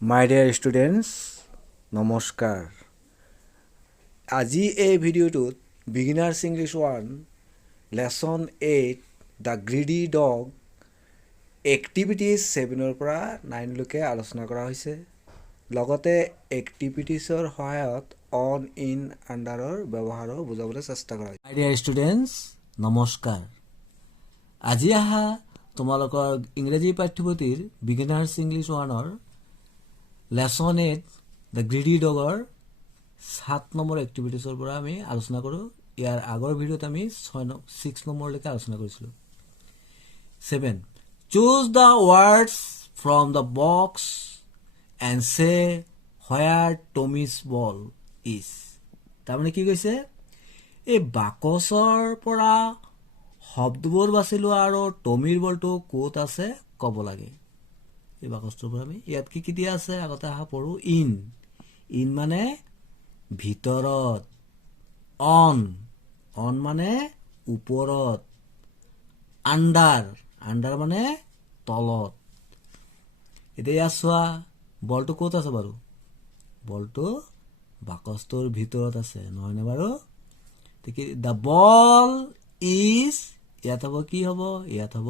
My dear students, নমস্কাৰ। আজি এই ভিডিঅ'টোত beginners English 1 lesson 8 the greedy dog activities 7ৰ পৰা 9 লৈকে আলোচনা কৰা হৈছে। লগতে এক্টিভিটিজৰ সহায়ত অন ইন আণ্ডাৰৰ ব্যৱহাৰো বুজাবলৈ চেষ্টা কৰা হৈছে। My dear students, নমস্কাৰ। আজি আহা তোমালোকৰ ইংৰাজী পাঠ্যপুথিৰ বিগিনাৰ্ছ ইংলিছ 1ৰ লেসন 8 দ্য গ্ৰিডি ডগৰ 7 নম্বৰ এক্টিভিটিজৰ পৰা আমি আলোচনা কৰোঁ। ইয়াৰ আগৰ ভিডিঅ'ত আমি 6 নম্বৰলৈকে আলোচনা কৰিছিলোঁ। 7 choose the words from the box and সে হোয়াৰ টমিজ বল ইজ। তাৰমানে কি কৈছে, এই বাকচৰ পৰা শব্দবোৰ বাছি লোৱা আৰু টমিৰ বলটো ক'ত আছে ক'ব লাগে। এই বাকচটোৰ পৰা আমি ইয়াত কি দিয়া আছে আগতে আহা পঢ়ো। ইন মানে ভিতৰত, অন মানে ওপৰত, আণ্ডাৰ মানে তলত। এতিয়া ইয়াত চোৱা বলটো ক'ত আছে বাৰু, বলটো বাকচটোৰ ভিতৰত আছে নহয়নে বাৰু। দ্য বল ইজ, ইয়াত হ'ব কি হ'ব, ইয়াত হ'ব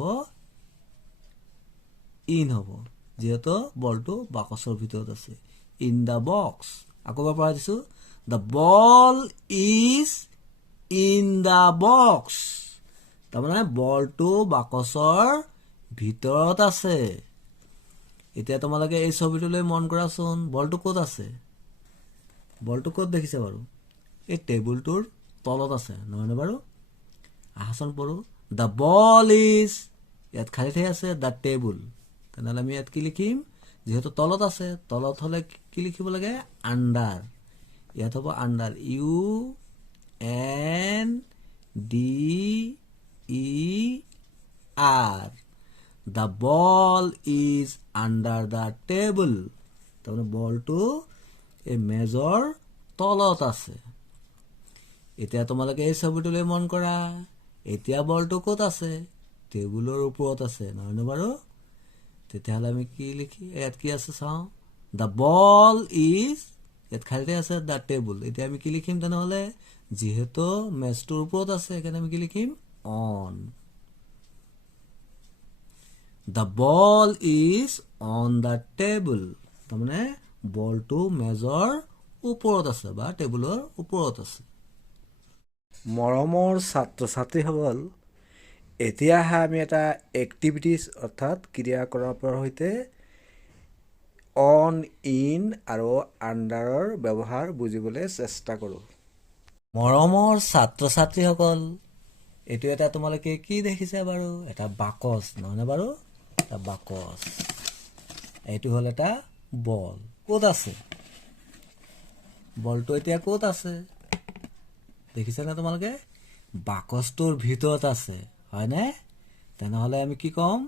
ইন হ'ব, যিহেতু বলটো বাকচৰ ভিতৰত আছে। In the box. আকৌ এবাৰ পঢ়াই দিছো, the ball is in the box. তাৰমানে বলটো বাকচৰ ভিতৰত আছে। এতিয়া তোমালোকে এই ছবিটোলৈ মন কৰাচোন, বলটো ক'ত আছে, বলটো ক'ত দেখিছে বাৰু, এই টেবুলটোৰ তলত আছে নহয়নে বাৰু। আহাচোন পঢ়ো, দ্য বল ইজ, ইয়াত খালী ঠাই আছে, দ্য টেবুল। তেনেহ'লে আমি ইয়াত কি লিখিম, যিহেতু তলত আছে, তলত হ'লে কি লিখিব লাগে, আণ্ডাৰ। ইয়াত হ'ব under, UNDER। The ball is under the table. তাৰমানে বলটো এই মেজৰ তলত আছে। এতিয়া তোমালোকে এই ছবিটোলৈ মন কৰা, এতিয়া বলটো ক'ত আছে, টেবুলৰ ওপৰত আছে নহয়নে বাৰু। তেতিয়াহ'লে আমি কি লিখি, ইয়াত কি আছে চাওঁ, দ্য বল ইজ, ইয়াত খালী আছে দ্য টেবুল। এতিয়া আমি কি লিখিম তেনেহ'লে, যিহেতু মেজটোৰ ওপৰত আছে সেইকাৰণে আমি কি লিখিম, on. The ball is on the table. তাৰমানে বলটো মেজৰ ওপৰত আছে বা টেবুলৰ ওপৰত আছে। মৰমৰ ছাত্ৰ ছাত্ৰীসকল, এতিয়া আমি এটা এক্টিভিটিজ অৰ্থাৎ ক্ৰিয়াকলাপৰ সৈতে অন ইন আৰু আণ্ডাৰৰ ব্যৱহাৰ বুজিবলৈ চেষ্টা কৰোঁ। মৰমৰ ছাত্ৰ ছাত্ৰীসকল, এইটো এটা তোমালোকে কি দেখিছা বাৰু, এটা বাকচ নহয়নে বাৰু, এটা বাকচ। এইটো হ'ল এটা বল, ক'ত আছে বলটো, এতিয়া ক'ত আছে দেখিছানে তোমালোকে, বাকচটোৰ ভিতৰত আছে হয়নে। তেনেহ'লে আমি কি ক'ম,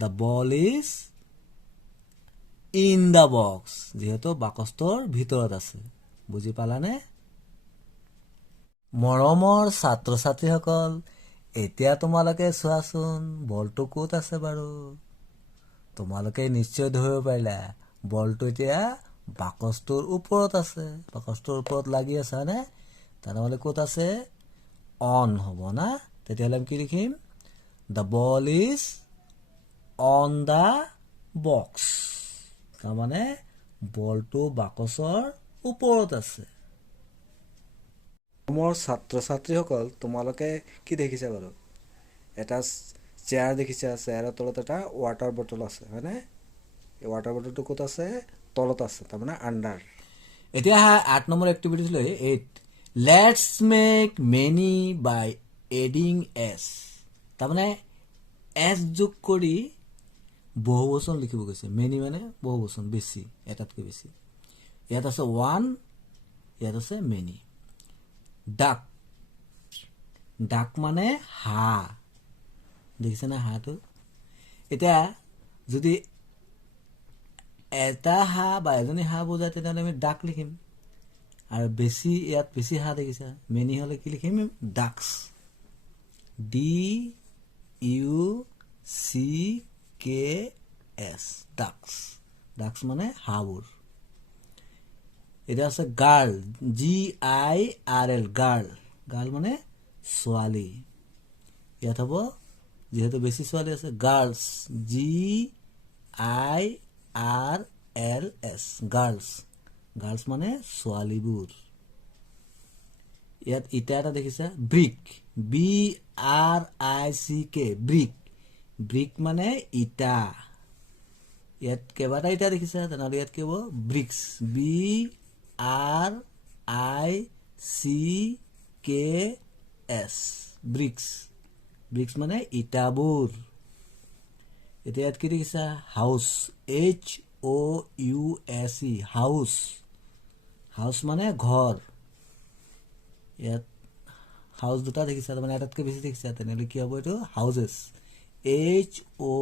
the ball is in the box, যিহেতু বাকচটোৰ ভিতৰত আছে। বুজি পালানে। মৰমৰ ছাত্ৰ ছাত্ৰীসকল, এতিয়া তোমালোকে চোৱাচোন বলটো ক'ত আছে বাৰু। তোমালোকে নিশ্চয় ধৰিব পাৰিলা, বলটো এতিয়া বাকচটোৰ ওপৰত আছে, বাকচটোৰ ওপৰত লাগি আছে হয়নে। তেনেহ'লে ক'ত আছে, অন হ'ব না। তেতিয়াহ'লে আমি কি লিখিম, the ball is on the box. তাৰমানে বলটো বাকচৰ ওপৰত আছে। মোৰ ছাত্ৰ ছাত্ৰীসকল, তোমালোকে কি দেখিছা বাৰু, এটা চেয়াৰ দেখিছা, চেয়াৰৰ তলত এটা ৱাটাৰ বটল আছে হয়নে। এই ৱাটাৰ বটলটো ক'ত আছে, তলত আছে, তাৰমানে আণ্ডাৰ। এতিয়া 8 নম্বৰ এক্টিভিটিজ লৈ 8 let's make many by adding S. তাৰমানে এছ যোগ কৰি বহু বচন লিখিব গৈছে। মেনি মানে বহু বচন, বেছি, এটাতকৈ বেছি। ইয়াত আছে ওৱান, ইয়াত আছে মেনি। ডাক, ডাক মানে হাঁহ, দেখিছেনে হাঁহটো। এতিয়া যদি এটা হাঁহ বা এজনী হাঁহ বুজায় তেতিয়াহ'লে আমি ডাক লিখিম। আৰু বেছি, ইয়াত বেছি হাঁহ দেখিছা, মেনি হ'লে কি লিখিম, ডাক্স। DUCKS, ducks. ডাকস মানে হাঁহবোৰ এটা আছে গাৰ্ল GIRL গাৰ্ল গাৰ্ল মানে ছোৱালী ইয়াত হ'ব যেহেতু বেছি ছোৱালী আছে গাৰ্লছ GIRLS গাৰ্লছ গাৰ্লছ মানে ছোৱালীবোৰ ইয়াত ইটা এটা দেখিছা ব্ৰিক BRICK ব্ৰিক ব্ৰিক মানে ইটা ইয়াত কেইবাটা ইটা দেখিছা তেনেহ'লে ইয়াত কি হ'ব ব্ৰিক্স BRICKS ব্ৰিক্স ব্ৰিক্স মানে ইটাবোৰ এতিয়া ইয়াত কি দেখিছা হাউচ HOUSE হাউচ হাউচ মানে ঘৰ ইয়াত হাউচ দুটা দেখিছা মানে এটাতকৈ বেছি দেখিছা তেনেহ'লে কি হ'ব এইটো হাউচেছ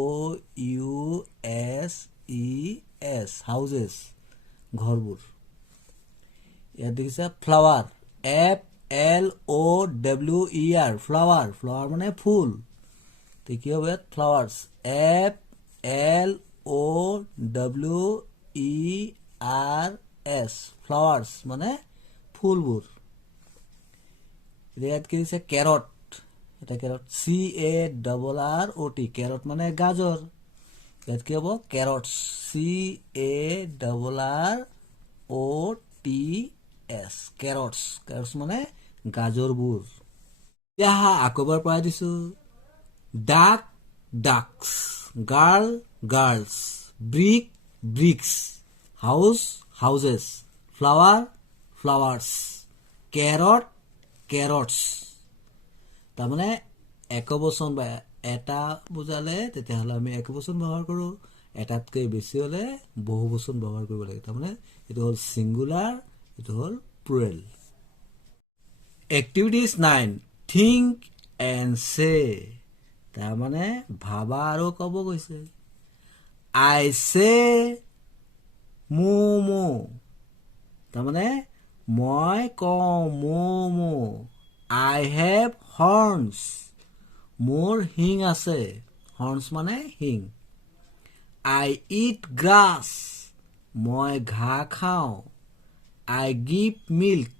HOUSES হাউচেছ ঘৰবোৰ ইয়াত দেখিছা ফ্লাৱাৰ FLOWER ফ্লাৱাৰ ফ্লাৱাৰ মানে ফুল তো কি হ'ব ইয়াত ফ্লাৱাৰ্ছ FLOWERS ফ্লাৱাৰ্ছ মানে ফুলবোৰ ইয়াত কি দিছে কেৰট এটা কেৰট CARROT কেৰট মানে গাজৰ ইয়াত কি হ'ব কেৰটছ CARROTS কেৰটছ কেৰটছ মানে গাজৰবোৰ এতিয়া আকৌবাৰ পৰাই দিছো duck ducks girl girls brick bricks house houses flower flowers carrot carrots তাৰমানে একবচন বা এটা বুজালে তেতিয়াহ'লে আমি একবচন ব্যৱহাৰ কৰোঁ এটাতকৈ বেছি হ'লে বহুবচন ব্যৱহাৰ কৰিব লাগে তাৰমানে এইটো হ'ল ছিংগুলাৰ এইটো হ'ল প্লুৰেল এক্টিভিটিজ 9 থিংক এণ্ড সে তাৰমানে ভাবা আৰু ক'ব গৈছে আই সে মো তাৰমানে মই কওঁ মো I have horns মোৰ হিং আছে horns মানে হিং I eat grass মই ঘাঁহ খাওঁ I give milk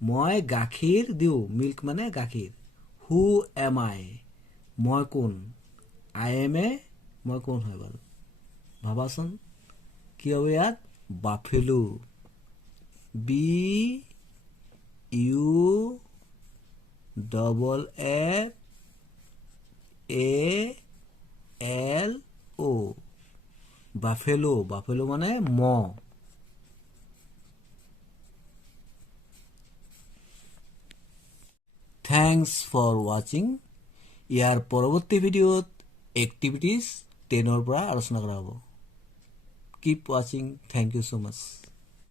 মই গাখীৰ দিওঁ milk মানে গাখীৰ who am I মই কোন I am a মই কোন হয় বাৰু ভাবাচোন কি হ'ব ইয়াত বাফেলো BUFFALO বাফেলো বাফেলো মানে মহ থ্যাংকস ফৰ ওয়াচিং ইয়াৰ পৰৱৰ্তী ভিডিঅ'ত এক্টিভিটিজ 10 পৰা আলোচনা কৰা হ'ব keep watching thank you so mass